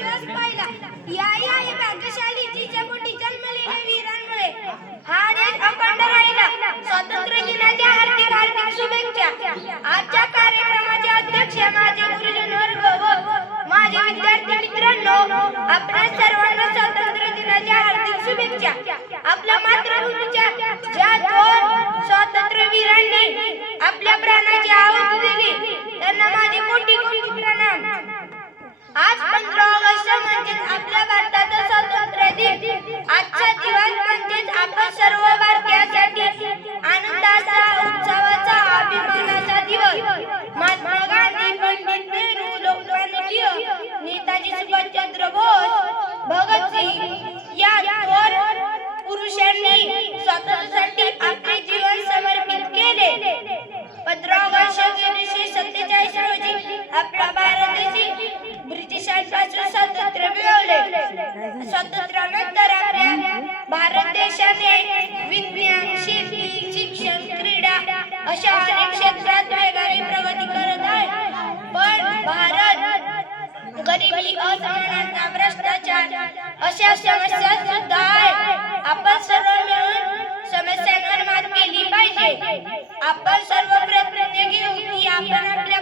दिवस पाहिला. याही आहे भाग्यशाली जिच्या पोटी जन्मलेल्या वीरांमुळे हा देश अखंड राहिला. स्वातंत्र्य दिनाच्या हार्दिक हार्दिक शुभेच्छा. आजच्या कार्यक्रमाचे अध्यक्ष माझे गुरुजन वर्ग व माझे विद्यार्थी मित्रांनो, आपल्या सर्वांना स्वातंत्र्य दिनाच्या हार्दिक शुभेच्छा. आपल्या मातृभूमीच्या ज्या दोन स्वातंत्र्यवीरांनी आपल्या प्राणाची आहुती दिली त्यांना माझे कोटी कोटी प्रणाम. आज 15 ऑगस्ट म्हणजेच आपल्या भारताचा स्वातंत्र्य दिन. आजचा दिवस म्हणजेच आपण सर्व भारतीयांसाठी आनंदाचा, उत्सवाचा, अभिमानाचा दिवस. महात्मा गांधी, पंडित नेहरू, लोकमान्य टिळक, नेताजी सुभाषचंद्र बोस, भगतसिंग या थोर पुरुषांनी स्वातंत्र्यासाठी आपले जीवन समर्पित केले. 15 ऑगस्ट 1947 रोजी आपला भारत देश ब्रिटिशांपासून स्वातंत्र्य मिळवले. स्वातंत्र्यानंतर आपल्या भारत देशाने विज्ञान, शेती, शिक्षण, क्रीडा अशा अनेक क्षेत्रात वेगाने प्रगती करत आहे. पण भारत गरिबी, असमानता, भ्रष्टाचार अशा समस्या सुद्धा आहे. आपण सर्व मिळून समस्यांवर मात केली पाहिजे. आपण सर्व प्रयत्न घेऊ की आपण आपल्या